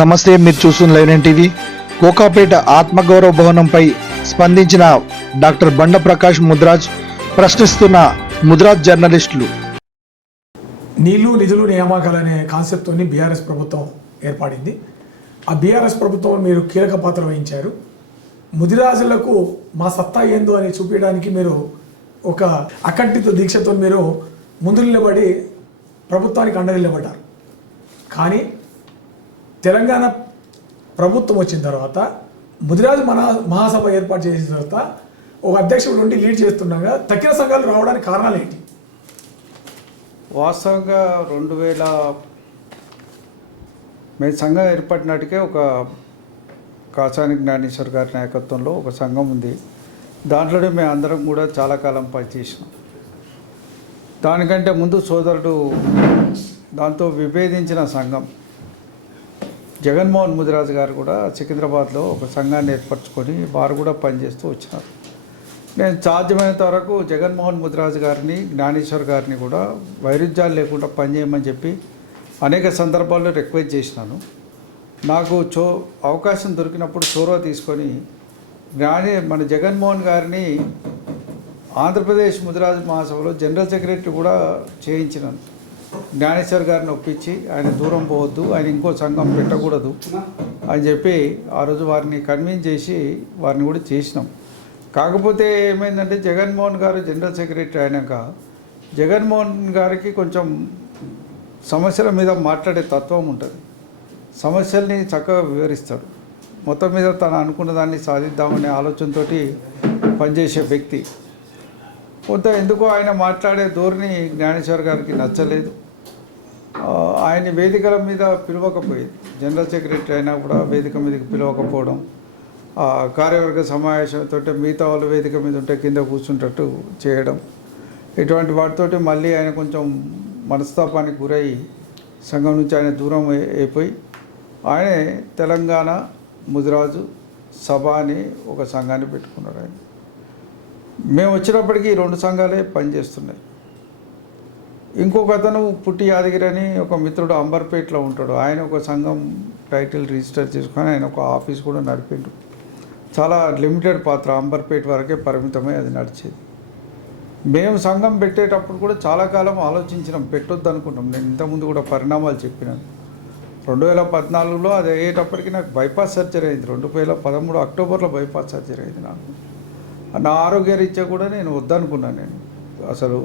నమస్తే, మీరు చూస్తున్న లైవ్ నైన్ టీవీ. కోకాపేట ఆత్మగౌరవ భవనంపై స్పందించిన డాక్టర్ బండ ప్రకాష్ ముద్రాజ్ ప్రశ్నిస్తున్న ముద్రాజ్ జర్నలిస్టులు. నీళ్లు నిధులు నియామకాలనే కాన్సెప్ట్తో బీఆర్ఎస్ ప్రభుత్వం ఏర్పడింది. ఆ బీఆర్ఎస్ ప్రభుత్వం మీరు కీలక పాత్ర వహించారు. ముదిరాజులకు మా సత్తా ఏందో అని చూపించడానికి మీరు ఒక అకంఠిత దీక్షతో మీరు ముందు నిలబడి ప్రభుత్వానికి అండ నిలబడ్డారు. కానీ తెలంగాణ ప్రభుత్వం వచ్చిన తర్వాత ముదిరాజు మహాసభ ఏర్పాటు చేసిన తర్వాత ఒక అధ్యక్షుడు నుండి లీడ్ చేస్తుండగా తక్కిన సంఘాలు రావడానికి కారణాలు ఏంటి? వాస్తవంగా 2000 మేము సంఘం ఏర్పడినాటికే ఒక కాసాని జ్ఞానేశ్వర్ గారి నాయకత్వంలో ఒక సంఘం ఉంది. దాంట్లోనే మేము అందరం కూడా చాలా కాలం పనిచేసినాం. దానికంటే ముందు సోదరుడు దాంతో విభేదించిన సంఘం జగన్మోహన్ ముదిరాజు గారు కూడా సికింద్రాబాద్లో ఒక సంఘాన్ని ఏర్పరచుకొని వారు కూడా పనిచేస్తూ వచ్చినారు. నేను సాధ్యమైనంత వరకు జగన్మోహన్ ముదిరాజు గారిని, జ్ఞానేశ్వర్ గారిని కూడా వైరుధ్యాలు లేకుండా పనిచేయమని చెప్పి అనేక సందర్భాల్లో రిక్వెస్ట్ చేసినాను. నాకు అవకాశం దొరికినప్పుడు చొరవ తీసుకొని మన జగన్మోహన్ గారిని ఆంధ్రప్రదేశ్ ముదిరాజు మహాసభలో జనరల్ సెక్రటరీ కూడా చేయించినాను. జ్ఞానేశ్వర్ గారిని ఒప్పించి ఆయన దూరం పోవద్దు, ఆయన ఇంకో సంఘం పెట్టకూడదు అని చెప్పి ఆ రోజు వారిని కన్విన్స్ చేసి వారిని కూడా చేసినాం. కాకపోతే ఏమైందంటే జగన్మోహన్ గారు జనరల్ సెక్రటరీ అయినాక జగన్మోహన్ గారికి కొంచెం సమస్యల మీద మాట్లాడే తత్వం ఉంటుంది. సమస్యల్ని చక్కగా వివరిస్తాడు. మొత్తం మీద తను అనుకున్న దాన్ని సాధిద్దామనే ఆలోచనతో పనిచేసే వ్యక్తి. కొంత ఎందుకో ఆయన మాట్లాడే ధోరణి జ్ఞానేశ్వర్ గారికి నచ్చలేదు. ఆయన వేదికల మీద పిలవకపోయేది. జనరల్ సెక్రటరీ అయినా కూడా వేదిక మీదకి పిలవకపోవడం, కార్యవర్గ సమావేశంతో మిగతా వాళ్ళు వేదిక మీద ఉంటే కింద కూర్చుంటట్టు చేయడం, ఇటువంటి వాటితోటి మళ్ళీ ఆయన కొంచెం మనస్తాపానికి గురై సంఘం నుంచి ఆయన దూరం అయిపోయి ఆయనే తెలంగాణ ముదిరాజు సభ అని ఒక సంఘాన్ని పెట్టుకున్నాడు. ఆయన మేము వచ్చినప్పటికీ 2 సంఘాలే పనిచేస్తున్నాయి. ఇంకొక అతను పుట్టి యాదగిరి అని ఒక మిత్రుడు అంబర్పేటలో ఉంటాడు. ఆయన ఒక సంఘం టైటిల్ రిజిస్టర్ చేసుకొని ఆయన ఒక ఆఫీస్ కూడా నడిపిండు. చాలా లిమిటెడ్ పాత్ర, అంబర్పేట వరకే పరిమితమై అది నడిచేది. మేము సంఘం పెట్టేటప్పుడు కూడా చాలా కాలం ఆలోచించినాం, పెట్టొద్దు అనుకుంటాం. నేను ఇంతకుముందు కూడా పరిణామాలు చెప్పినాను. 2014లో అది అయ్యేటప్పటికి నాకు బైపాస్ సర్జరీ అయింది. 2013 అక్టోబర్లో బైపాస్ సర్జరీ అయింది నాకు. నా ఆరోగ్య రీత్యా కూడా నేను వద్దనుకున్నాను. నేను అసలు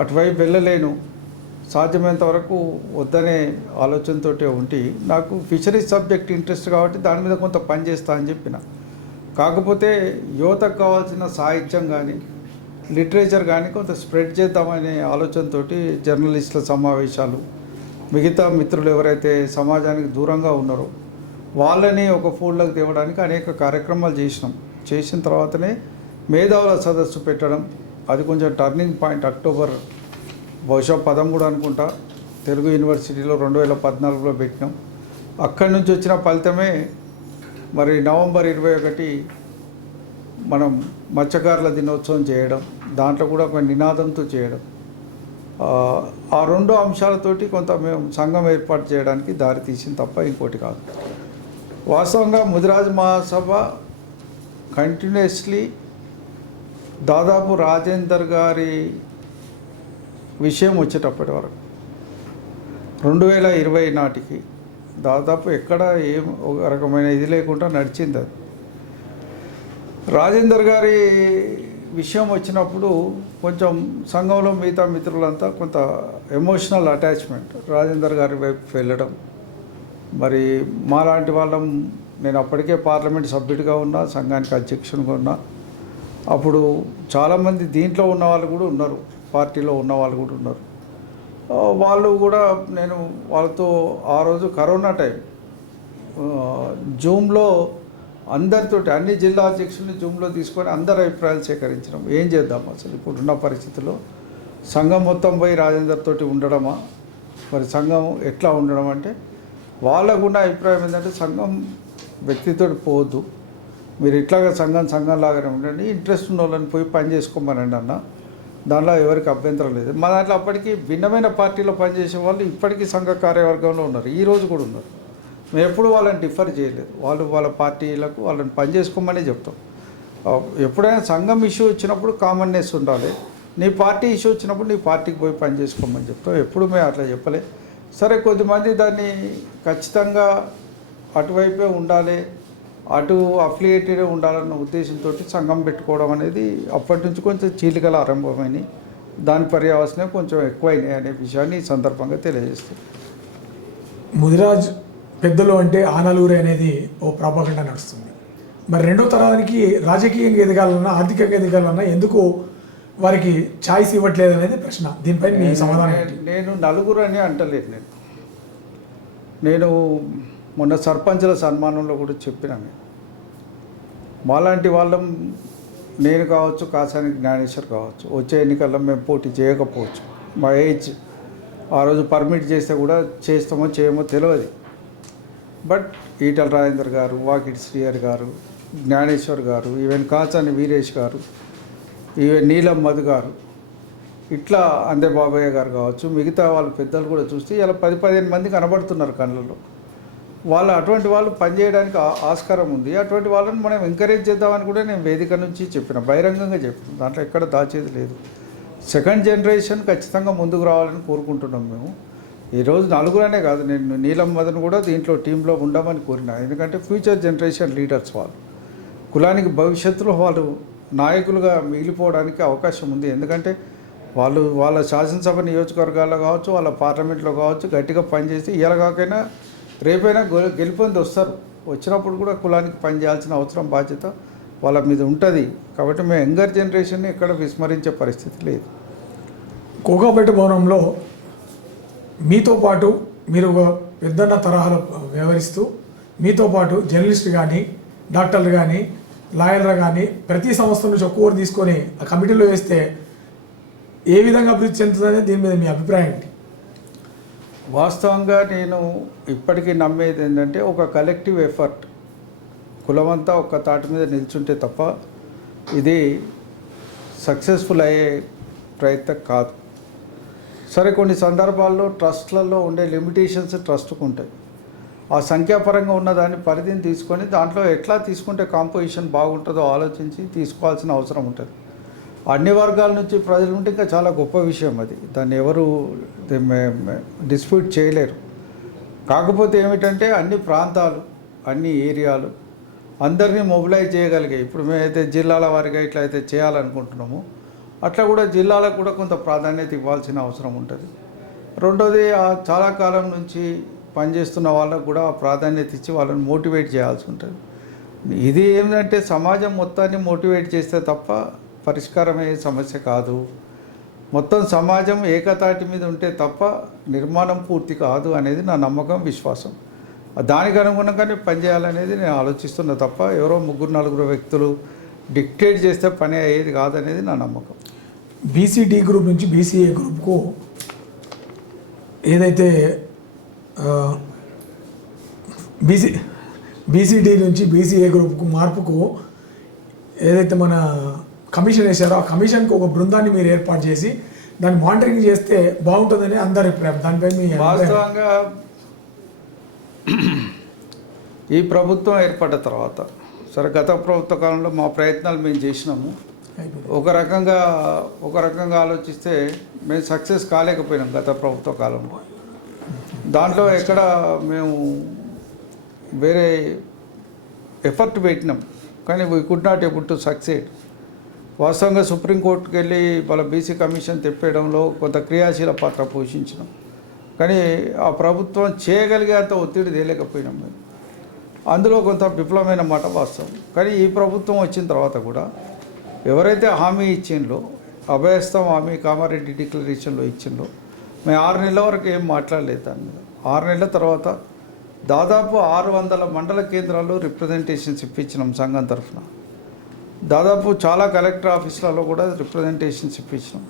అటువైపు వెళ్ళలేను, సాధ్యమైనంత వరకు వద్దనే ఆలోచనతో ఉండి నాకు ఫిషరీస్ సబ్జెక్ట్ ఇంట్రెస్ట్ కాబట్టి దాని మీద కొంత పని చేస్తా అని చెప్పిన. కాకపోతే యువతకు కావాల్సిన సాహిత్యం కానీ లిటరేచర్ కానీ కొంత స్ప్రెడ్ చేద్దామనే ఆలోచనతో జర్నలిస్టుల సమావేశాలు, మిగతా మిత్రులు ఎవరైతే సమాజానికి దూరంగా ఉన్నారో వాళ్ళని ఒక ఫోల్డ్లోకి తేవడానికి అనేక కార్యక్రమాలు చేసిన తర్వాతనే మేధావుల సదస్సు పెట్టడం. అది కొంచెం టర్నింగ్ పాయింట్. అక్టోబర్ బహుశా 13 అనుకుంటా తెలుగు యూనివర్సిటీలో 2014లో పెట్టినాం. అక్కడి నుంచి వచ్చిన ఫలితమే మరి నవంబర్ 21 మనం మత్స్యకారుల దినోత్సవం చేయడం, దాంట్లో కూడా ఒక నినాదంతో చేయడం. ఆ 2 అంశాలతోటి కొంత మేము సంఘం ఏర్పాటు చేయడానికి దారి తీసింది తప్ప ఇంకోటి కాదు. వాస్తవంగా ముదిరాజ్ మహాసభ కంటిన్యూస్లీ దాదాపు రాజేందర్ గారి విషయం వచ్చేటప్పటి వరకు 2020 నాటికి దాదాపు ఎక్కడ ఏం ఒక రకమైన ఇది లేకుండా నడిచింది. అది రాజేందర్ గారి విషయం వచ్చినప్పుడు కొంచెం సంఘంలో మిగతా మిత్రులంతా కొంత ఎమోషనల్ అటాచ్మెంట్ రాజేందర్ గారి వైపు వెళ్ళడం. మరి మాలాంటి వాళ్ళం, నేను అప్పటికే పార్లమెంట్ సభ్యుడిగా ఉన్నా, సంఘానికి అధ్యక్షునిగా ఉన్నా. అప్పుడు చాలామంది దీంట్లో ఉన్న వాళ్ళు కూడా ఉన్నారు, పార్టీలో ఉన్న వాళ్ళు కూడా ఉన్నారు. వాళ్ళు కూడా నేను వాళ్ళతో ఆ రోజు కరోనా టైం జూమ్లో అందరితోటి అన్ని జిల్లా అధ్యక్షుల్ని జూమ్లో తీసుకొని అందరి అభిప్రాయాలు సేకరించడం. ఏం చేద్దాం అసలు ఇప్పుడున్న పరిస్థితుల్లో సంఘం మొత్తం పోయి రాజేందర్ తోటి ఉండడమా, మరి సంఘం ఎట్లా ఉండడం అంటే వాళ్ళకున్న అభిప్రాయం ఏంటంటే సంఘం వ్యక్తితో పోవద్దు, మీరు ఇట్లాగా సంఘంలాగానే ఉండండి, ఇంట్రెస్ట్ ఉన్న వాళ్ళని పోయి పని చేసుకోమనండి అన్న. దాంట్లో ఎవరికి అభ్యంతరం లేదు. మా దాంట్లో అప్పటికి భిన్నమైన పార్టీలో పనిచేసే వాళ్ళు ఇప్పటికీ సంఘ కార్యవర్గంలో ఉన్నారు, ఈరోజు కూడా ఉన్నారు. మేము ఎప్పుడు వాళ్ళని డిఫర్ చేయలేదు. వాళ్ళ పార్టీలకు వాళ్ళని పనిచేసుకోమని చెప్తాం. ఎప్పుడైనా సంఘం ఇష్యూ వచ్చినప్పుడు కామన్నెస్ ఉండాలి. నీ పార్టీ ఇష్యూ వచ్చినప్పుడు నీ పార్టీకి పోయి పని చేసుకోమని చెప్తాం. ఎప్పుడు మేము అట్లా చెప్పలే. సరే, కొద్దిమంది దాన్ని ఖచ్చితంగా అటువైపే ఉండాలి, అటు అఫిలియేటెడ్ ఉండాలన్న ఉద్దేశంతో సంఘం పెట్టుకోవడం అనేది అప్పటి నుంచి కొంచెం చీలికలు ఆరంభమైనవి. దాని పర్యావసనం కొంచెం ఎక్కువైనాయి అనే విషయాన్ని ఈ సందర్భంగా తెలియజేస్తాం. ముదిరాజ్ పెద్దలు అంటే ఆనలూరు అనేది ఓ ప్రాపగండ నడుస్తుంది. మరి రెండో తరానికి రాజకీయంగా ఎదగాలన్నా ఆర్థికంగా ఎదగాలన్నా ఎందుకు వారికి ఛాయిస్ ఇవ్వట్లేదు అనేది ప్రశ్న. దీనిపై మీ సమాధానం ఏంటి? నేను నలుగురు అని అంటలేదు. నేను మొన్న సర్పంచుల సన్మానంలో కూడా చెప్పినాను. మాలాంటి వాళ్ళం, నేను కావచ్చు, కాసాని జ్ఞానేశ్వర్ కావచ్చు, వచ్చే ఎన్నికల్లో మేము పోటీ చేయకపోవచ్చు. మా ఏజ్ ఆ రోజు పర్మిట్ చేస్తే కూడా చేస్తామో చేయమో తెలియదు. బట్ ఈటల రాజేందర్ గారు, వాకిటి శ్రీహరి గారు, జ్ఞానేశ్వర్ గారు, ఈవెన్ కాచాని వీరేష్ గారు, ఈవెన్ నీలం మధు గారు, ఇట్లా అందే బాబయ్య గారు కావచ్చు, మిగతా వాళ్ళ పెద్దలు కూడా చూస్తే ఇలా 10-15 మంది కనబడుతున్నారు కళ్ళలో. వాళ్ళు అటువంటి వాళ్ళు పనిచేయడానికి ఆస్కారం ఉంది. అటువంటి వాళ్ళని మనం ఎంకరేజ్ చేద్దామని కూడా నేను వేదిక నుంచి చెప్పిన, బహిరంగంగా చెప్పిన. దాంట్లో ఎక్కడ దాచేది లేదు. సెకండ్ జనరేషన్ ఖచ్చితంగా ముందుకు రావాలని కోరుకుంటున్నాం మేము. ఈరోజు నలుగురనే కాదు, నేను నీలం మదన్ కూడా దీంట్లో టీంలో ఉండమని కోరినా. ఎందుకంటే ఫ్యూచర్ జనరేషన్ లీడర్స్ వాళ్ళు, కులానికి భవిష్యత్తులో వాళ్ళు నాయకులుగా మిగిలిపోవడానికి అవకాశం ఉంది. ఎందుకంటే వాళ్ళు వాళ్ళ శాసనసభ నియోజకవర్గాల్లో కావచ్చు, వాళ్ళ పార్లమెంట్లో కావచ్చు గట్టిగా పనిచేసి ఇవాళ కాకైనా రేపైనా గెలుపొంది వస్తారు. వచ్చినప్పుడు కూడా కులానికి పనిచేయాల్సిన అవసరం, బాధ్యత వాళ్ళ మీద ఉంటుంది. కాబట్టి మేము యంగర్ జనరేషన్ని ఎక్కడ విస్మరించే పరిస్థితి లేదు. కోకాపేట భవనంలో మీతో పాటు మీరు ఒక పెద్దన్న తరహాలో వ్యవహరిస్తూ, మీతో పాటు జర్నలిస్టు కానీ, డాక్టర్లు కానీ, లాయర్లు కానీ ప్రతి సంస్థ నుంచి ఒక్కొక్కరు తీసుకొని ఆ కమిటీలో వేస్తే ఏ విధంగా అభివృద్ధి చెందుతుందనే దీని మీద మీ అభిప్రాయం ఏంటి? వాస్తవంగా నేను ఇప్పటికీ నమ్మేది ఏంటంటే ఒక కలెక్టివ్ ఎఫర్ట్, కులమంతా ఒక్క తాటి మీద నిల్చుంటే తప్ప ఇది సక్సెస్ఫుల్ అయ్యే ప్రయత్నం కాదు. సరే, కొన్ని సందర్భాల్లో ట్రస్ట్లలో ఉండే లిమిటేషన్స్ ట్రస్ట్కు ఉంటాయి. ఆ సంఖ్యాపరంగా ఉన్న దాని పరిధిని తీసుకొని దాంట్లో ఎట్లా తీసుకుంటే కాంపోజిషన్ బాగుంటుందో ఆలోచించి తీసుకోవాల్సిన అవసరం ఉంటుంది. అన్ని వర్గాల నుంచి ప్రజలు ఉంటే ఇంకా చాలా గొప్ప విషయం అది. దాన్ని ఎవరు డిస్ప్యూట్ చేయలేరు. కాకపోతే ఏమిటంటే అన్ని ప్రాంతాలు, అన్ని ఏరియాలు అందరినీ మొబిలైజ్ చేయగలిగాయి. ఇప్పుడు మేమైతే జిల్లాల వారిగా ఇట్లా అయితే చేయాలనుకుంటున్నామో అట్లా కూడా జిల్లాలకు కూడా కొంత ప్రాధాన్యత ఇవ్వాల్సిన అవసరం ఉంటుంది. రెండోది, చాలా కాలం నుంచి పనిచేస్తున్న వాళ్ళకు కూడా ప్రాధాన్యత ఇచ్చి వాళ్ళని మోటివేట్ చేయాల్సి ఉంటుంది. ఇది ఏంటంటే సమాజం మొత్తాన్ని మోటివేట్ చేస్తే తప్ప పరిష్కారమయ్యే సమస్య కాదు. మొత్తం సమాజం ఏకతాటి మీద ఉంటే తప్ప నిర్మాణం పూర్తి కాదు అనేది నా నమ్మకం, విశ్వాసం. దానికి అనుగుణంగానే పనిచేయాలనేది నేను ఆలోచిస్తున్నా తప్ప ఎవరో 3-4 వ్యక్తులు డిక్టేట్ చేస్తే పని అయ్యేది కాదనేది నా నమ్మకం. బీసీడీ గ్రూప్ నుంచి బీసీఏ గ్రూప్కు ఏదైతే బీసీడీ నుంచి బీసీఏ గ్రూప్కు మార్పుకు ఏదైతే మన కమిషన్ వేశారో ఆ కమిషన్కి ఒక బృందాన్ని మీరు ఏర్పాటు చేసి దాన్ని మానిటరింగ్ చేస్తే బాగుంటుందని అందరి అభిప్రాయం. దానిపై మీ వాస్తవంగా ఈ ప్రభుత్వం ఏర్పడ్డ తర్వాత, సరే గత ప్రభుత్వ కాలంలో మా ప్రయత్నాలు మేము చేసినాము. ఒక రకంగా ఆలోచిస్తే మేము సక్సెస్ కాలేకపోయినాం గత ప్రభుత్వ కాలంలో. దాంట్లో ఎక్కడ మేము వేరే ఎఫర్ట్ పెట్టినాం, కానీ we could not able to succeed. వాస్తవంగా సుప్రీంకోర్టుకి వెళ్ళి వాళ్ళ బీసీ కమిషన్ తెప్పేయడంలో కొంత క్రియాశీల పాత్ర పోషించినాం. కానీ ఆ ప్రభుత్వం చేయగలిగేంత ఒత్తిడి తేలేకపోయినాం మేము. అందులో కొంత విఫలమైన మాట వాస్తవం. కానీ ఈ ప్రభుత్వం వచ్చిన తర్వాత కూడా ఎవరైతే హామీ ఇచ్చిందో, అభయస్థం హామీ కామారెడ్డి డిక్లరేషన్లో ఇచ్చిందో, మేము 6 నెలల వరకు ఏం మాట్లాడలేదు దాని మీద. 6 నెలల తర్వాత దాదాపు 600 మండల కేంద్రాల్లో రిప్రజెంటేషన్స్ ఇప్పించినాం సంఘం తరఫున. దాదాపు చాలా కలెక్టర్ ఆఫీసులలో కూడా రిప్రజెంటేషన్స్ ఇప్పించినాం.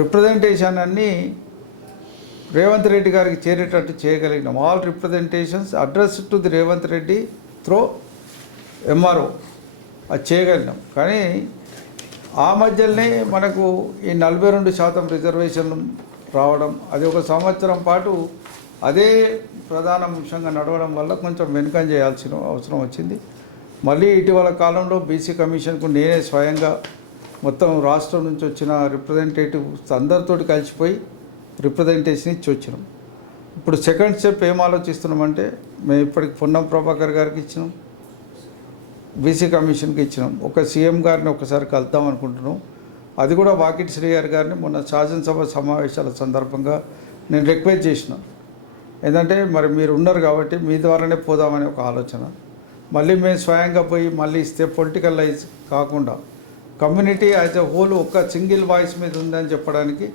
రిప్రజెంటేషన్ అన్నీ రేవంత్ రెడ్డి గారికి చేరేటట్టు చేయగలిగినాం. All representations address to the Revanth Reddy through MRO అది చేయగలిగినాం. కానీ ఆ మధ్యలోనే మనకు ఈ 42% రిజర్వేషన్లు రావడం, అది ఒక సంవత్సరం పాటు అదే ప్రధాన అంశంగా నడవడం వల్ల కొంచెం వెనుకం చేయాల్సిన అవసరం వచ్చింది. మళ్ళీ ఇటీవల కాలంలో బీసీ కమిషన్కు నేనే స్వయంగా మొత్తం రాష్ట్రం నుంచి వచ్చిన రిప్రజెంటేటివ్స్ అందరితోటి కలిసిపోయి రిప్రజెంటేషన్ ఇచ్చి వచ్చినాం. ఇప్పుడు సెకండ్ స్టెప్ ఏం ఆలోచిస్తున్నామంటే, మేము ఇప్పటికి పొన్నం ప్రభాకర్ గారికి ఇచ్చినాం, బీసీ కమిషన్కి ఇచ్చినాం, ఒక సీఎం గారిని ఒకసారి కలుద్దాం అనుకుంటున్నాం. అది కూడా వాకిటి శ్రీ గారిని మొన్న శాసనసభ సమావేశాల సందర్భంగా నేను రిక్వెస్ట్ చేసిన. ఏంటంటే మరి మీరు ఉన్నారు కాబట్టి మీ ద్వారానే పోదామనే ఒక ఆలోచన. మళ్ళీ మేము స్వయంగా పోయి మళ్ళీ ఇస్తే పొలిటికలైజ్ కాకుండా కమ్యూనిటీ యాజ్ ఎ హోల్ ఒక్క సింగిల్ వాయిస్ మీద ఉందని చెప్పడానికి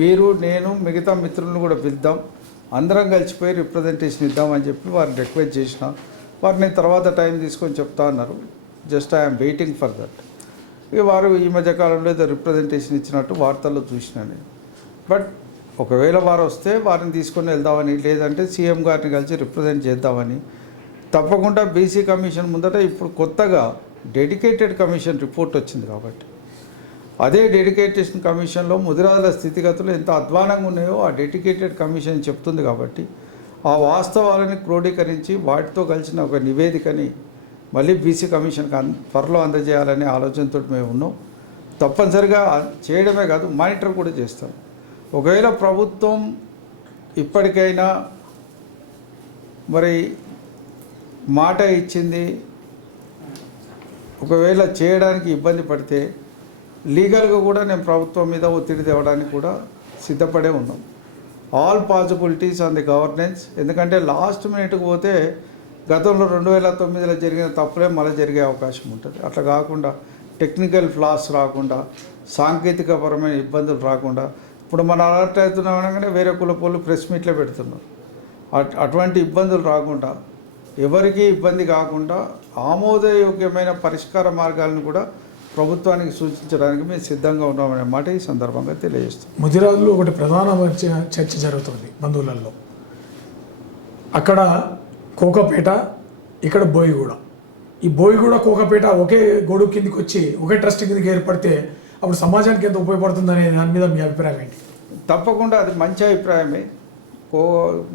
మీరు, నేను, మిగతా మిత్రులను కూడా పిలుద్దాం, అందరం కలిసిపోయి రిప్రజెంటేషన్ ఇద్దామని చెప్పి వారిని రిక్వెస్ట్ చేసిన. వారిని తర్వాత టైం తీసుకొని చెప్తా అన్నారు. Just I'm waiting for that. ఇక వారు ఈ మధ్యకాలంలో ఏదో రిప్రజెంటేషన్ ఇచ్చినట్టు వార్తల్లో చూసినా నేను. బట్ ఒకవేళ వారు వస్తే వారిని తీసుకొని వెళ్దామని, లేదంటే సీఎం గారిని కలిసి రిప్రజెంట్ చేద్దామని. తప్పకుండా బీసీ కమిషన్ ముందట ఇప్పుడు కొత్తగా డెడికేటెడ్ కమిషన్ రిపోర్ట్ వచ్చింది కాబట్టి అదే డెడికేటెడ్ కమిషన్లో ముదిరాజుల స్థితిగతులు ఎంత అధ్వానంగా ఉన్నాయో ఆ డెడికేటెడ్ కమిషన్ చెప్తుంది కాబట్టి ఆ వాస్తవాలని క్రోడీకరించి వాటితో కలిసిన ఒక నివేదికని మళ్ళీ బీసీ కమిషన్కి త్వరలో అందజేయాలనే ఆలోచనతో మేము ఉన్నాం. తప్పనిసరిగా చేయడమే కాదు, మానిటర్ కూడా చేస్తాం. ఒకవేళ ప్రభుత్వం ఇప్పటికైనా మరి మాట ఇచ్చింది, ఒకవేళ చేయడానికి ఇబ్బంది పడితే లీగల్గా కూడా నేను ప్రభుత్వం మీద ఒత్తిడి తేవడానికి కూడా సిద్ధపడే ఉన్నాం. All possibilities on the governance. ఎందుకంటే లాస్ట్ మినిట్కి పోతే గతంలో 2009లో జరిగిన తప్పులే మళ్ళీ జరిగే అవకాశం ఉంటుంది. అట్లా కాకుండా టెక్నికల్ ఫ్లాస్ రాకుండా, సాంకేతికపరమైన ఇబ్బందులు రాకుండా, ఇప్పుడు మనం అలర్ట్ అవుతున్నాం అనగానే వేరే కులపోళ్ళు ప్రెస్ మీట్లో పెడుతున్నారు. అటువంటి ఇబ్బందులు రాకుండా, ఎవరికీ ఇబ్బంది కాకుండా ఆమోదయోగ్యమైన పరిష్కార మార్గాలను కూడా ప్రభుత్వానికి సూచించడానికి మేము సిద్ధంగా ఉన్నామనే మాట ఈ సందర్భంగా తెలియజేస్తాం. ముదిరాజులో ఒకటి ప్రధాన చర్చ జరుగుతుంది బంధువులలో. అక్కడ కోకపేట, ఇక్కడ బోయిగూడ. ఈ బోయిగూడ కోకపేట ఒకే గొడుగు కిందికి వచ్చి ఒకే ట్రస్ట్ కిందకి ఏర్పడితే అప్పుడు సమాజానికి ఎంత ఉపయోగపడుతుంది అనే దాని మీద మీ అభిప్రాయం ఏంటి? తప్పకుండా అది మంచి అభిప్రాయమే.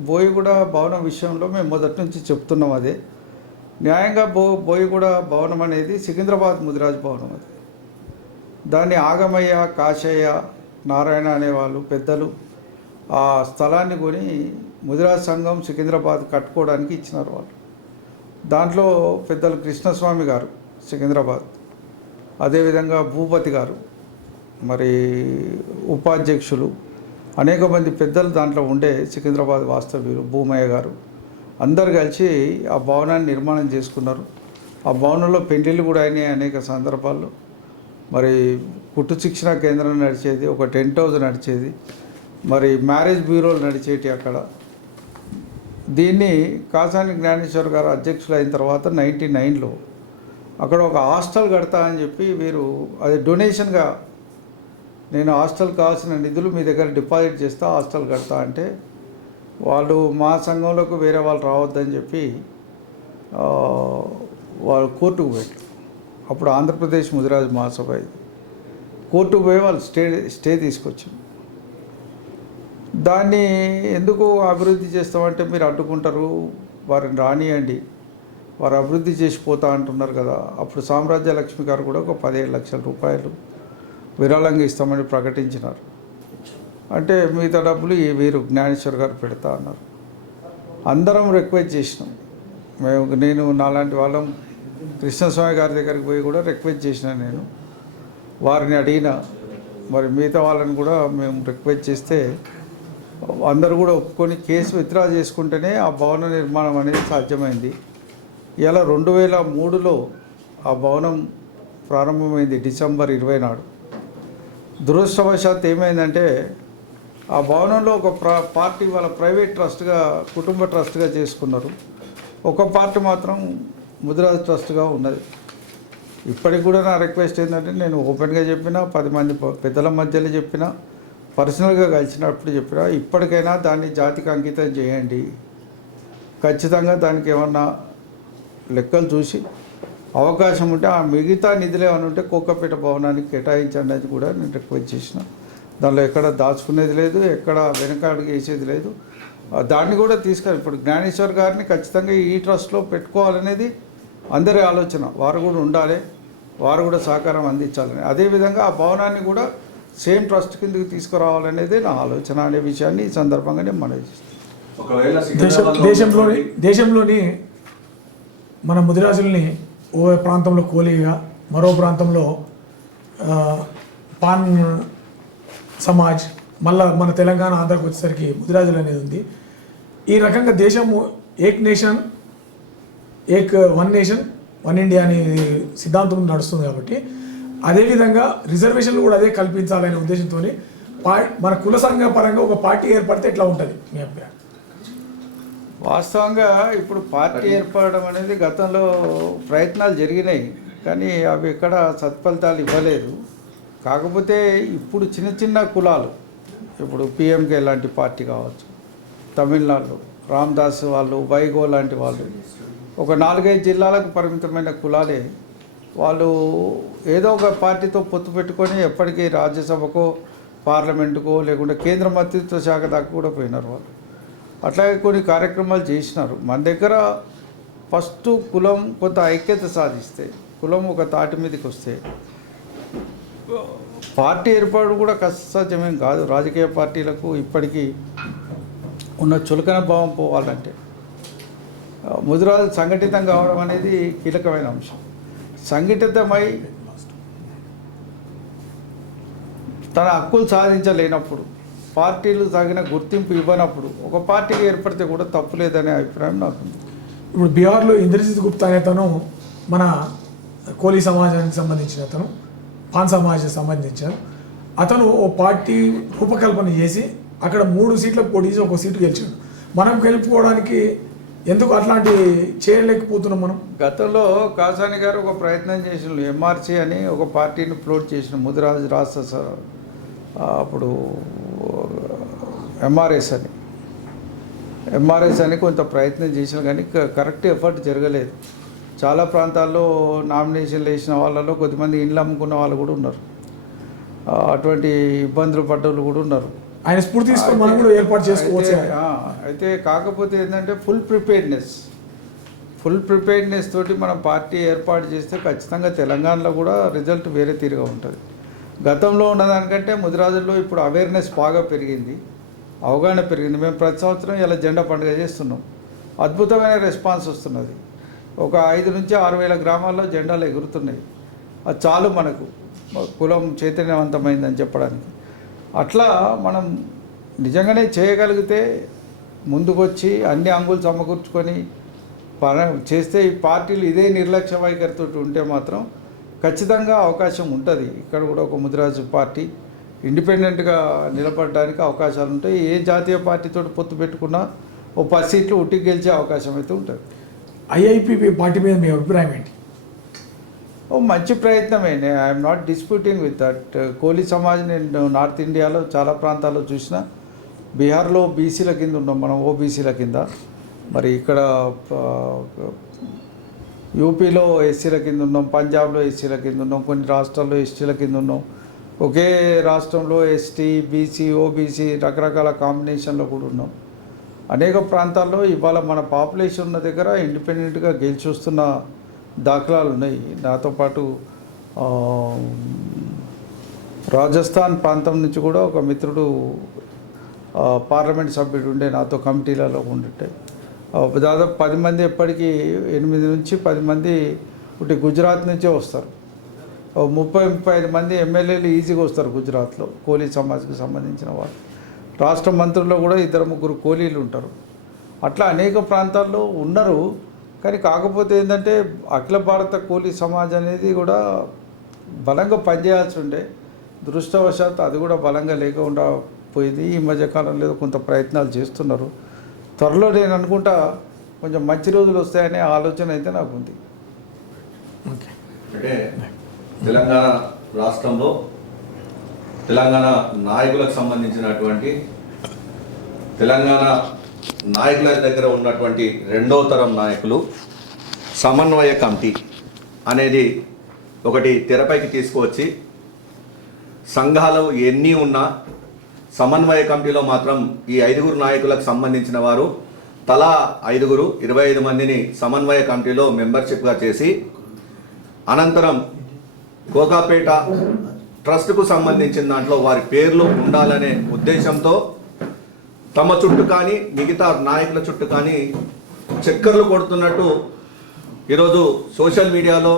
బోయిగూడ భవనం విషయంలో మేము మొదటి నుంచి చెప్తున్నాం. అదే న్యాయంగా బోయిగూడ భవనం అనేది సికింద్రాబాద్ ముదిరాజ్ భవనం. అది దాన్ని ఆగమయ్య, కాశయ్య, నారాయణ అనేవాళ్ళు పెద్దలు ఆ స్థలాన్ని కొని ముదిరాజ్ సంఘం సికింద్రాబాద్ కట్టుకోవడానికి ఇచ్చినారు వాళ్ళు. దాంట్లో పెద్దలు కృష్ణస్వామి గారు సికింద్రాబాద్, అదేవిధంగా భూపతి గారు, మరి ఉపాధ్యక్షులు, అనేక మంది పెద్దలు దాంట్లో ఉండే సికింద్రాబాద్ వాస్తవ్యులు, భూమయ్య గారు అందరు కలిసి ఆ భవనాన్ని నిర్మాణం చేసుకున్నారు. ఆ భవనంలో పెళ్లిళ్ళు కూడా అయినాయి అనేక సందర్భాల్లో. మరి కుట్టు శిక్షణ కేంద్రం నడిచేది, ఒక టెంట్ హౌస్ నడిచేది, మరి మ్యారేజ్ బ్యూరోలు నడిచేటి అక్కడ. దీన్ని కాసాని జ్ఞానేశ్వర్ గారు అధ్యక్షులు అయిన తర్వాత 99లో అక్కడ ఒక హాస్టల్ కడతా అని చెప్పి వీరు అది డొనేషన్గా, నేను హాస్టల్ కావాల్సిన నిధులు మీ దగ్గర డిపాజిట్ చేస్తా, హాస్టల్ కడతా అంటే వాళ్ళు మా సంఘంలోకి వేరే వాళ్ళు రావద్దని చెప్పి వాళ్ళు కోర్టుకు పెట్టారు. అప్పుడు ఆంధ్రప్రదేశ్ ముదిరాజ్ మహాసభ కోర్టుకు పోయి వాళ్ళు స్టే తీసుకొచ్చారు. దాన్ని ఎందుకు అభివృద్ధి చేస్తామంటే మీరు అడ్డుకుంటారు, వారిని రానియండి, వారు అభివృద్ధి చేసిపోతా అంటున్నారు కదా. అప్పుడు సామ్రాజ్య లక్ష్మి గారు కూడా ఒక 17 లక్షల రూపాయలు విరాళంగా ఇస్తామని ప్రకటించినారు. అంటే మిగతా డబ్బులు వీరు జ్ఞానేశ్వర్ గారు పెడతా అన్నారు. అందరం రిక్వెస్ట్ చేసినాం. నేను నాలాంటి వాళ్ళం కృష్ణస్వామి గారి దగ్గరికి పోయి కూడా రిక్వెస్ట్ చేసిన. నేను వారిని అడిగిన, మరి మిగతా వాళ్ళని కూడా మేము రిక్వెస్ట్ చేస్తే అందరూ కూడా ఒప్పుకొని కేసు విత్డ్రా చేసుకుంటేనే ఆ భవన నిర్మాణం అనేది సాధ్యమైంది. ఇలా 2003లో ఆ భవనం ప్రారంభమైంది, డిసెంబర్ 20 నాడు. దురదృష్టవశాత్తు ఏమైందంటే ఆ భవనంలో ఒక పార్టీ వాళ్ళ ప్రైవేట్ ట్రస్ట్గా, కుటుంబ ట్రస్ట్గా చేసుకున్నారు. ఒక పార్టీ మాత్రం ముదిరాజ్ ట్రస్ట్గా ఉన్నది. ఇప్పటికి కూడా నా రిక్వెస్ట్ ఏంటంటే, నేను ఓపెన్గా చెప్పిన, 10 మంది పెద్దల మధ్యలో చెప్పిన, పర్సనల్గా కలిసినప్పుడు చెప్పిన, ఇప్పటికైనా దాన్ని జాతికి అంకితం చేయండి, ఖచ్చితంగా దానికి ఏమన్నా లెక్కలు చూసి అవకాశం ఉంటే ఆ మిగతా నిధులు ఏమైనా ఉంటే కోకపేట భవనానికి కేటాయించండి అని కూడా నేను రిక్వెస్ట్ చేసిన. దానిలో ఎక్కడ దాచుకునేది లేదు, ఎక్కడ వెనకాడికి వేసేది లేదు. దాన్ని కూడా ఇప్పుడు జ్ఞానేశ్వర్ గారిని ఖచ్చితంగా ఈ ట్రస్ట్లో పెట్టుకోవాలనేది అందరి ఆలోచన. వారు కూడా ఉండాలి, వారు కూడా సహకారం అందించాలని. అదేవిధంగా ఆ భవనాన్ని కూడా సేమ్ ట్రస్ట్ కిందకి తీసుకురావాలనేది నా ఆలోచన అనే విషయాన్ని ఈ సందర్భంగా నేను మనవి చేస్తాను. దేశంలోని మన ముదిరాజుల్ని ఓ ప్రాంతంలో కోలీగా, మరో ప్రాంతంలో పాన్ సమాజ్, మళ్ళా మన తెలంగాణ ఆంధ్రాకి వచ్చేసరికి ముదిరాజులు అనేది ఉంది. ఈ రకంగా దేశము వన్ నేషన్ వన్ ఇండియా అనే సిద్ధాంతం నడుస్తుంది కాబట్టి అదేవిధంగా రిజర్వేషన్లు కూడా అదే కల్పించాలనే ఉద్దేశంతో మన కుల సంఘ పరంగా ఒక పార్టీ ఏర్పడితే ఎట్లా ఉంటుంది మీ అభిప్రాయం? వాస్తవంగా ఇప్పుడు పార్టీ ఏర్పడడం అనేది గతంలో ప్రయత్నాలు జరిగినాయి, కానీ అవి ఎక్కడ సత్ఫలితాలు ఇవ్వలేదు. కాకపోతే ఇప్పుడు చిన్న చిన్న కులాలు, ఇప్పుడు పిఎంకే లాంటి పార్టీ కావచ్చు, తమిళనాడులో రామదాస్ వాళ్ళు, వైగో లాంటి వాళ్ళు, ఒక 4-5 జిల్లాలకు పరిమితమైన కులాలే వాళ్ళు ఏదో ఒక పార్టీతో పొత్తు పెట్టుకొని ఎప్పటికీ రాజ్యసభకో పార్లమెంటుకో లేకుంటే కేంద్ర మంత్రిత్వ శాఖ దాకా కూడా పోయినారు వాళ్ళు. అట్లాగే కొన్ని కార్యక్రమాలు చేసినారు. మన దగ్గర ఫస్ట్ కులం కొంత ఐక్యత సాధిస్తే, కులం ఒక తాటి మీదకి వస్తే పార్టీ ఏర్పాటు కూడా కష్టసాధ్యమేం కాదు. రాజకీయ పార్టీలకు ఇప్పటికీ ఉన్న చులకన భావం పోవాలంటే ముదిరాజులు సంఘటితం కావడం అనేది కీలకమైన అంశం. సంఘటితమై తన హక్కులు సాధించలేనప్పుడు, పార్టీలు తగిన గుర్తింపు ఇవ్వనప్పుడు ఒక పార్టీకి ఏర్పడితే కూడా తప్పు లేదనే అభిప్రాయం నాకుంది. ఇప్పుడు బీహార్లో ఇంద్రజిత్ గుప్తా అనే అతను మన కోలీ సమాజానికి సంబంధించిన అతను, పాన్ సమాజానికి సంబంధించిన అతను ఓ పార్టీ రూపకల్పన చేసి అక్కడ 3 సీట్లకు పోటీ చేసి 1 సీటు గెలిచాడు. మనం గెలుపుకోవడానికి ఎందుకు అట్లాంటి చేయలేకపోతున్నాం మనం? గతంలో కాసాని గారు ఒక ప్రయత్నం చేసిన ఎంఆర్సీ అని ఒక పార్టీని ఫ్లోట్ చేసిన ముదిరాజు రాష్ట్ర అప్పుడు ఎంఆర్ఎస్ అని కొంత ప్రయత్నం చేసిన, కానీ కరెక్ట్ ఎఫర్ట్ జరగలేదు. చాలా ప్రాంతాల్లో నామినేషన్లు వేసిన వాళ్ళలో కొద్దిమంది ఇండ్లు అమ్ముకున్న వాళ్ళు కూడా ఉన్నారు, అటువంటి ఇబ్బందులు పడ్డలు కూడా ఉన్నారు. ఆయన స్ఫూర్తి తీసుకొని మనం కూడా ఏర్పాటు చేసుకోవచ్చు. అయితే కాకపోతే ఏంటంటే ఫుల్ ప్రిపేర్డ్నెస్ తోటి మనం పార్టీ ఏర్పాటు చేస్తే ఖచ్చితంగా తెలంగాణలో కూడా రిజల్ట్ వేరే తీరుగా ఉంటుంది. గతంలో ఉన్నదానికంటే ముదిరాజుల్లో ఇప్పుడు అవేర్నెస్ బాగా పెరిగింది, అవగాహన పెరిగింది. మేము ప్రతి సంవత్సరం ఇలా జెండా పండుగ చేస్తున్నాం, అద్భుతమైన రెస్పాన్స్ వస్తున్నది. ఒక 5 నుంచి 6 వేల గ్రామాల్లో జెండాలు ఎగురుతున్నాయి. అది చాలు మనకు కులం చైతన్యవంతమైందని చెప్పడానికి. అట్లా మనం నిజంగానే చేయగలిగితే ముందుకొచ్చి అన్ని అంగులు సమకూర్చుకొని చేస్తే, ఈ పార్టీలు ఇదే నిర్లక్ష్య వైఖరితో ఉంటే మాత్రం ఖచ్చితంగా అవకాశం ఉంటుంది. ఇక్కడ కూడా ఒక ముదిరాజు పార్టీ ఇండిపెండెంట్గా నిలబడడానికి అవకాశాలు ఉంటాయి. ఏ జాతీయ పార్టీతో పొత్తు పెట్టుకున్నా ఓ 10 సీట్లు ఉట్టికి గెలిచే అవకాశం అయితే ఉంటుంది. ఐఐపిపి పార్టీ మీద మీ అభిప్రాయం ఏంటి? ఓ మంచి ప్రయత్నమే, I'm not disputing with that. Coolie Samaj నేను నార్త్ ఇండియాలో చాలా ప్రాంతాల్లో చూసిన. బీహార్లో బీసీల కింద ఉన్నాం మనం, ఓబీసీల కింద. మరి ఇక్కడ యూపీలో ఎస్సీల కింద ఉన్నాం, పంజాబ్లో ఎస్సీల కింద ఉన్నాం, కొన్ని రాష్ట్రాల్లో ఎస్టీల కింద ఉన్నాం. ఒకే రాష్ట్రంలో ఎస్టీ, బీసీ, ఓబీసీ రకరకాల కాంబినేషన్లో కూడా ఉన్నాం. అనేక ప్రాంతాల్లో ఇవాళ మన పాపులేషన్ ఉన్న దగ్గర ఇండిపెండెంట్గా గెలిచి వస్తున్న దాఖలాలు ఉన్నాయి. నాతో పాటు రాజస్థాన్ ప్రాంతం నుంచి కూడా ఒక మిత్రుడు పార్లమెంట్ సభ్యుడు ఉండే, నాతో కమిటీలలో ఉండే. దాదాపు 10 మంది, ఎప్పటికీ 8 నుంచి 10 మంది ఒకటి గుజరాత్ నుంచే వస్తారు. 30-35 మంది ఎమ్మెల్యేలు ఈజీగా వస్తారు గుజరాత్లో, కోలీ సమాజ్కి సంబంధించిన వాళ్ళు. రాష్ట్ర మంత్రుల్లో కూడా 2-3 కోలీలు ఉంటారు. అట్లా అనేక ప్రాంతాల్లో ఉన్నారు. కానీ కాకపోతే ఏంటంటే అఖిల భారత కోలీ సమాజ్ అనేది కూడా బలంగా పనిచేయాల్సి ఉండే, దురదృష్టవశాత్తు అది కూడా బలంగా లేకుండా పోయింది. ఈ మధ్యకాలంలో కొంత ప్రయత్నాలు చేస్తున్నారు. త్వరలో నేను అనుకుంటా కొంచెం మంచి రోజులు వస్తాయనే ఆలోచన అయితే నాకు ఉంది. అంటే తెలంగాణ రాష్ట్రంలో తెలంగాణ నాయకులకు సంబంధించినటువంటి తెలంగాణ నాయకుల దగ్గర ఉన్నటువంటి 2వ తరం నాయకులు సమన్వయ కమిటీ అనేది ఒకటి తెరపైకి తీసుకువచ్చి సంఘాలు ఎన్ని ఉన్నా సమన్వయ కమిటీలో మాత్రం ఈ 5 నాయకులకు సంబంధించిన వారు తలా 5 25 మందిని సమన్వయ కమిటీలో మెంబర్షిప్గా చేసి అనంతరం కోకాపేట ట్రస్ట్కు సంబంధించిన దాంట్లో వారి పేర్లు ఉండాలనే ఉద్దేశంతో తమ చుట్టూ కానీ మిగతా నాయకుల చుట్టూ కానీ చక్కర్లు కొడుతున్నట్టు ఈరోజు సోషల్ మీడియాలో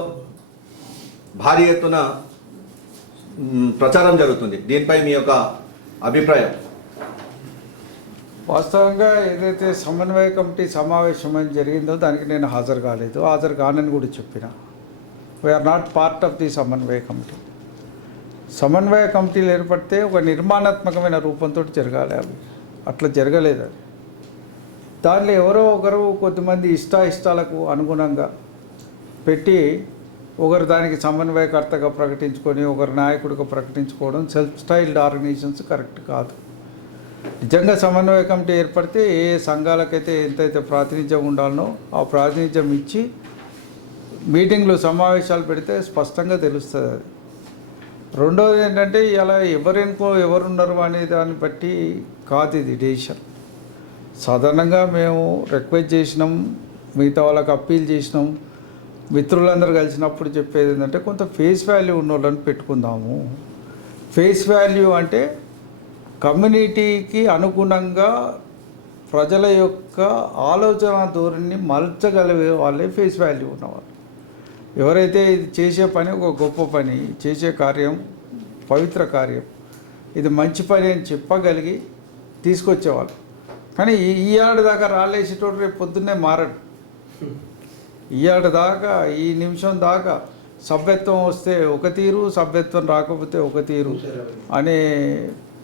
భారీ ఎత్తున ప్రచారం జరుగుతుంది. దీనిపై మీ యొక్క అభిప్రాయం? వాస్తవంగా ఏదైతే సమన్వయ కమిటీ సమావేశం అని జరిగిందో దానికి నేను హాజరు కాలేదు, హాజరు కానని కూడా చెప్పిన. We're not part of the సమన్వయ కమిటీ. సమన్వయ కమిటీలు ఏర్పడితే ఒక నిర్మాణాత్మకమైన రూపంతో జరగాలి, అవి అట్లా జరగలేదు. అది దానిలో ఎవరో ఒకరు కొద్దిమంది ఇష్టాలకు అనుగుణంగా పెట్టి ఒకరు దానికి సమన్వయకర్తగా ప్రకటించుకొని ఒకరు నాయకుడిగా ప్రకటించుకోవడం సెల్ఫ్ స్టైల్డ్ ఆర్గనైజేషన్స్ కరెక్ట్ కాదు. నిజంగా సమన్వయ కమిటీ ఏర్పడితే ఏ సంఘాలకైతే ఎంతైతే ప్రాతినిధ్యం ఉండాలనో ఆ ప్రాతినిధ్యం ఇచ్చి మీటింగ్లు సమావేశాలు పెడితే స్పష్టంగా తెలుస్తుంది. అది రెండవది ఏంటంటే ఇలా ఎవరున్నారు అనే దాన్ని బట్టి కాదు ఇది డెసిషన్. సాధారణంగా మేము రిక్వెస్ట్ చేసినాం, మిగతా వాళ్ళకి అప్పీల్ చేసినాం. మిత్రులందరూ కలిసినప్పుడు చెప్పేది ఏంటంటే కొంత ఫేస్ వాల్యూ ఉన్న వాళ్ళని పెట్టుకుందాము. ఫేస్ వాల్యూ అంటే కమ్యూనిటీకి అనుగుణంగా ప్రజల యొక్క ఆలోచన ధోరణిని మలచగలిగే వాళ్ళే ఫేస్ వాల్యూ ఉన్నవాళ్ళు. ఎవరైతే ఇది చేసే పని ఒక గొప్ప పని, చేసే కార్యం పవిత్ర కార్యం, ఇది మంచి పని అని చెప్పగలిగి తీసుకొచ్చేవాళ్ళు. కానీ ఈ ఏడాది దాకా రాలేసేటోడు రేపు పొద్దున్నే మారడు. ఈ ఏడాది దాకా ఈ నిమిషం దాకా సభ్యత్వం వస్తే ఒక తీరు, సభ్యత్వం రాకపోతే ఒక తీరు అనే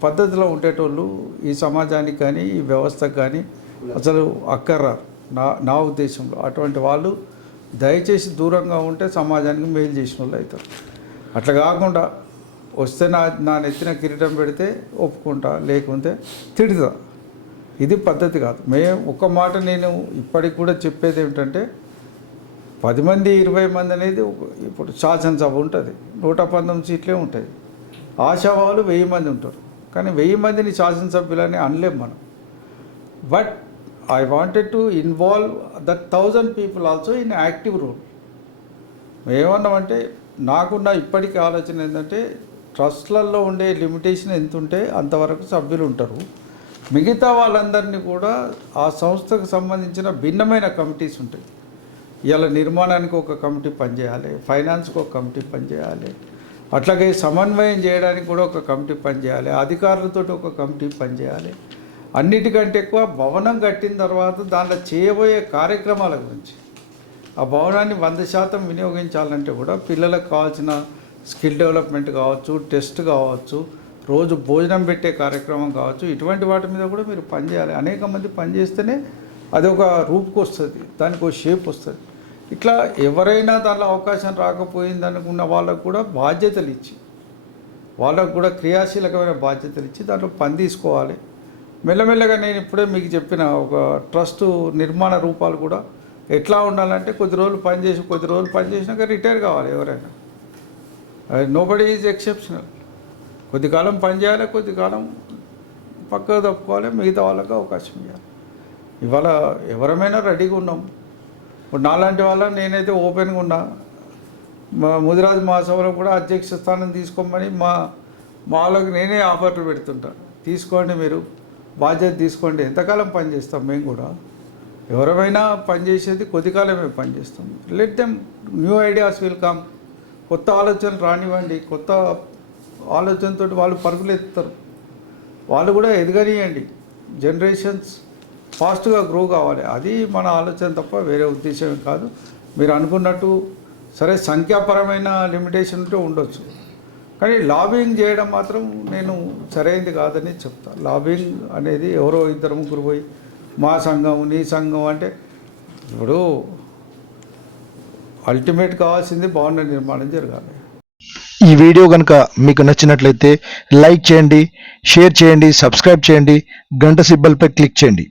పద్ధతిలో ఉండేటోళ్ళు ఈ సమాజానికి కానీ ఈ వ్యవస్థకు కానీ అసలు అక్కర్రారు నా ఉద్దేశంలో. అటువంటి వాళ్ళు దయచేసి దూరంగా ఉంటే సమాజానికి మేలు చేసిన వాళ్ళు అవుతారు. అట్లా కాకుండా వస్తే నా నెత్తిన కిరీటం పెడితే ఒప్పుకుంటా, లేకుంటే తిడతా. ఇది పద్ధతి కాదు. ఒక మాట నేను ఇప్పటికి కూడా చెప్పేది ఏమిటంటే 10 మంది 20 మంది అనేది ఇప్పుడు శాసనసభ ఉంటుంది, 119 సీట్లే ఉంటాయి. ఆశావాళ్ళు 1000 మంది ఉంటారు. కానీ 1000 మందిని శాసనసభ్యులని అనలేం మనం. But I wanted to involve that 1000 people also in active role. ఏమన్నామంటే నాకున్న ఇప్పటికీ ఆలోచన ఏంటంటే ట్రస్ట్లలో ఉండే లిమిటేషన్ ఎంత ఉంటే అంతవరకు సభ్యులు ఉంటారు. మిగతా వాళ్ళందరినీ కూడా ఆ సంస్థకు సంబంధించిన భిన్నమైన కమిటీస్ ఉంటాయి. ఇలా నిర్మాణానికి ఒక కమిటీ పనిచేయాలి, ఫైనాన్స్కి ఒక కమిటీ పనిచేయాలి, అట్లాగే సమన్వయం చేయడానికి కూడా ఒక కమిటీ పనిచేయాలి, అధికారులతో ఒక కమిటీ పనిచేయాలి. అన్నిటికంటే ఎక్కువ భవనం కట్టిన తర్వాత దాంట్లో చేయబోయే కార్యక్రమాల గురించి, ఆ భవనాన్ని 100% వినియోగించాలంటే కూడా పిల్లలకు కావాల్సిన స్కిల్ డెవలప్మెంట్ కావచ్చు, టెస్ట్ కావచ్చు, రోజు భోజనం పెట్టే కార్యక్రమం కావచ్చు, ఇటువంటి వాటి మీద కూడా మీరు పనిచేయాలి. అనేక మంది పనిచేస్తేనే అది ఒక రూపుకి వస్తుంది, దానికి ఒక షేప్ వస్తుంది. ఇట్లా ఎవరైనా దానిలో అవకాశం రాకపోయింది అనుకున్న వాళ్ళకు కూడా బాధ్యతలు ఇచ్చి, వాళ్ళకు కూడా క్రియాశీలకమైన బాధ్యతలు ఇచ్చి దాంట్లో పని తీసుకోవాలి. మెల్లమెల్లగా నేను ఇప్పుడే మీకు చెప్పిన ఒక ట్రస్ట్ నిర్మాణ రూపాలు కూడా ఎట్లా ఉండాలంటే కొద్ది రోజులు పనిచేసినాక రిటైర్ కావాలి ఎవరైనా. Nobody is exceptional. కొద్ది కాలం పనిచేయాలి, కొద్ది కాలం పక్కకు తప్పుకోవాలి, మిగతా వాళ్ళకి అవకాశం ఇవ్వాలి. ఇవాళ ఎవరమైనా రెడీగా ఉన్నాం. ఇప్పుడు నాలాంటి వాళ్ళ నేనైతే ఓపెన్గా ఉన్నా. ముదిరాజు మహాసభలో కూడా అధ్యక్ష స్థానం తీసుకోమని మా వాళ్ళకి నేనే ఆఫర్లు పెడుతుంటాను. తీసుకోండి, మీరు బాధ్యత తీసుకోండి. ఎంతకాలం పనిచేస్తాం మేము కూడా. ఎవరైనా పనిచేసేది కొద్ది కాలమే పనిచేస్తాం. Let them new ideas will come. కొత్త ఆలోచనలు రానివ్వండి. కొత్త ఆలోచనతో వాళ్ళు పరుగులు ఎత్తుతారు. వాళ్ళు కూడా ఎదగనియండి. జనరేషన్స్ ఫాస్ట్గా గ్రో కావాలి. అది మన ఆలోచన తప్ప వేరే ఉద్దేశం కాదు. మీరు అనుకున్నట్టు సరే సంఖ్యాపరమైన లిమిటేషన్ ఉంటే ఉండొచ్చు, కానీ లాబింగ్ చేయడం మాత్రం నేను సరైనది కాదని చెప్తాను. లాబింగ్ అనేది ఎవరో 2-3 పోయి మా సంఘం నీ సంఘం అంటే, ఇప్పుడు అల్టిమేట్ కావాల్సింది భవన నిర్మాణం జరగాలి. ఈ వీడియో కనుక మీకు నచ్చినట్లయితే లైక్ చేయండి, షేర్ చేయండి, సబ్స్క్రైబ్ చేయండి, గంట సింబల్పై క్లిక్ చేయండి.